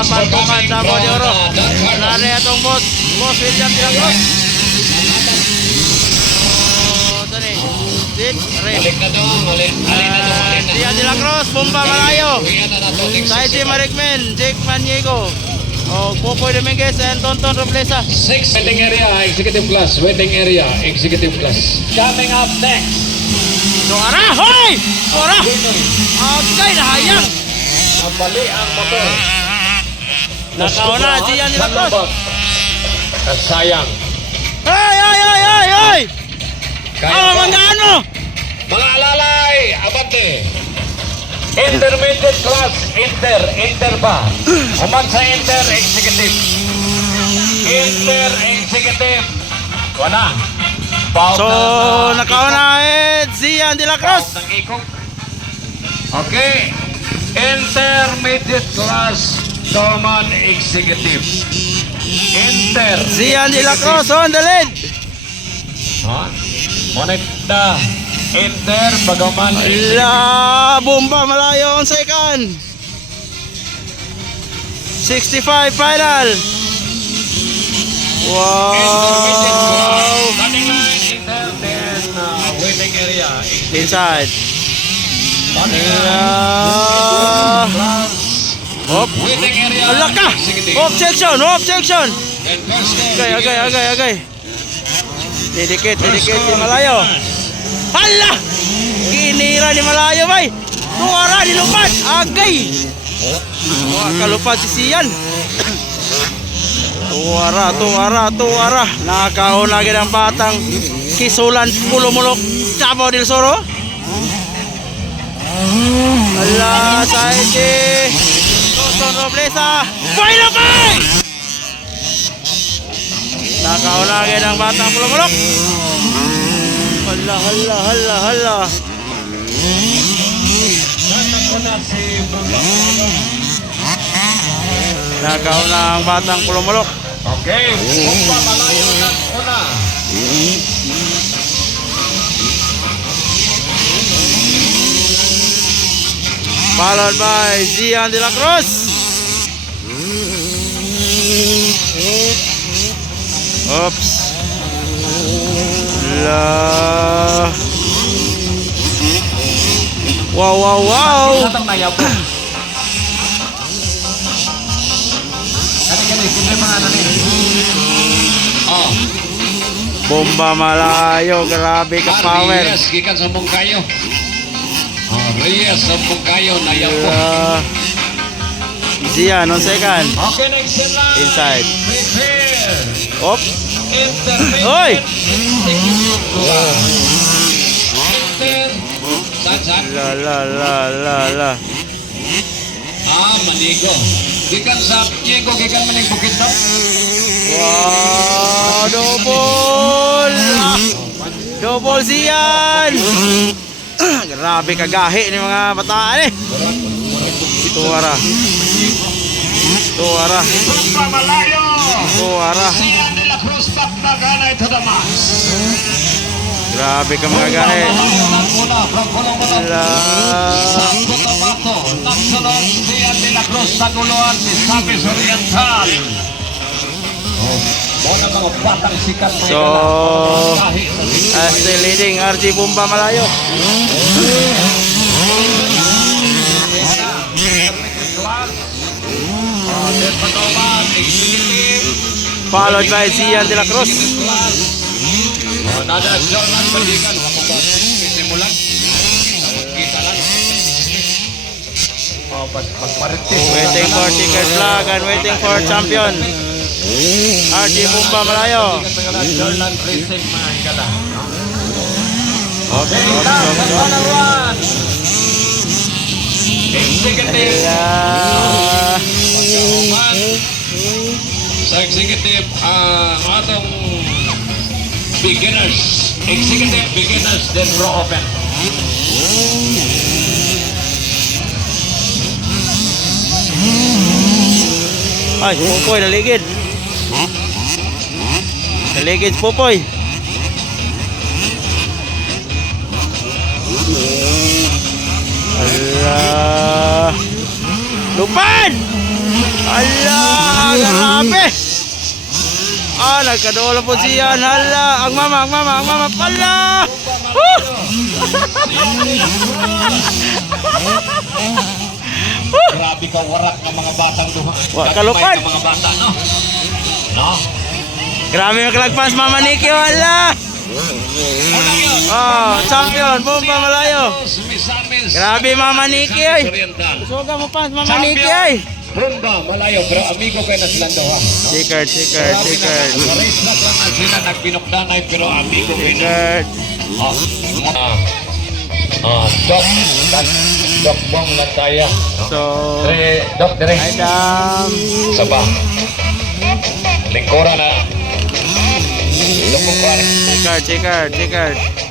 Pagbukan sa Bodi Oro. Nari atong boss. Boss William Cruz. Oh. Dia de la Cruz, Bumba Malayo. Six. Marikmen, Jake Maniego. Oh, Popoy Dominguez and Tonton Roblesa. Six waiting area, executive class. Waiting area, executive class. Coming up next. Suara, hoy! Suara! Okay, nahayang. Nabali ang motor. Nakauna, la Cruz. Ah, Sayang. Ay, ay, ay, ay, ay! Kaya Ang ba? mga ano? Mga alalay, abante. Intermediate class, inter, inter ba? Uman sa inter, executive. Inter, executive. Wala. Paut So, na- nakauna eh, Gian de la Paut Cruz. ng ikot. Okay. Intermediate class, common executive. Inter. Gian de la Cruz on the lead. Ha? Moneta. Inter, bagaman. La bomba malayo on second. 65 final. Wow. Uh, area. Inside. Running La. class, Hop. waiting area. Ala ka. executive. Objection, objection. Agay, agay, agay, agay. Didikit, didikit di malayo. Hala! Kinira ni malayo, bay. Tuwara di lupat. Agay. Wah, kalupad si Sian. Tuwara, tuwara, tuwara. Nakakauna gid ang batang kisulan pulumulok Davao del Soro. Ala, sa iti. Toton Roblesa. Buhay na bay! Nakauna gid ang batang pulumulok. Hala, hala, hala, hala. Nakauna ang batang pulumulok. Okay, Bumba malayo ng una. Followed by Gian de la Cruz. Oops. La. Wow, wow, wow. Ano? Oh, Bomba malayo. Grabe ka power. Gikan sa Mungkayo. Oh, Reyes sa Mungkayo nayaw po. Gian on second. Inside. Op. Saan? La, la, la, la, la. Ah, manigo. Gikan sa Diego, gikan maning bukid na. Wow, double! Double siyan! Grabe kagahi ni mga bataan eh. Tuwara. Tuwara. Bumba malayo. Tuwara. Siya de la Cruz Patnaganay to the max. Grabe ka mga gahi. Una from Colombo. La... Sa Cotabato, nagsunod Then Patoman, executive. Followed by Zian de la Cruz. Oh, nada Jordan Balikan, wako ba? Simulan. Kita lang. Waiting for ticket flag and waiting for champion. RG Bumba Malayo. Jordan Racing mga higala. Okay, final one. Executive. La... Man. Sa executive, ah, atong beginners. Executive beginners, then pro open. Ay, Pupoy, naligid. Naligid, Pupoy. Ala. Lupad! Hala, grabe. Ah, nagkadulo po siya. Hala, ang mama, ang mama, ang mama pala. Grabe ka warak ng mga batang duha. Kalupad. ng mga bata, no? No? Grabe maglagpas Mama Nikki. Ano yun? Oh, champion, bomba malayo. Grabe Mama Nikki ay. Suga mo pa Mama Champion. Nikki ay. Rumba, malayo, pero amigo kayo na silang duha. no? Na sikard. lang, Race na lang na sila nagpinukdanay, pero amigo kayo na. Sikard. Ah, ah, ah, Doc, Doc, Doc Bong Lantaya. So, Dire, Doc, dire. ay dam. Sabah. Lingkura na. Lukong kwa. Sikard, sikard, sikard.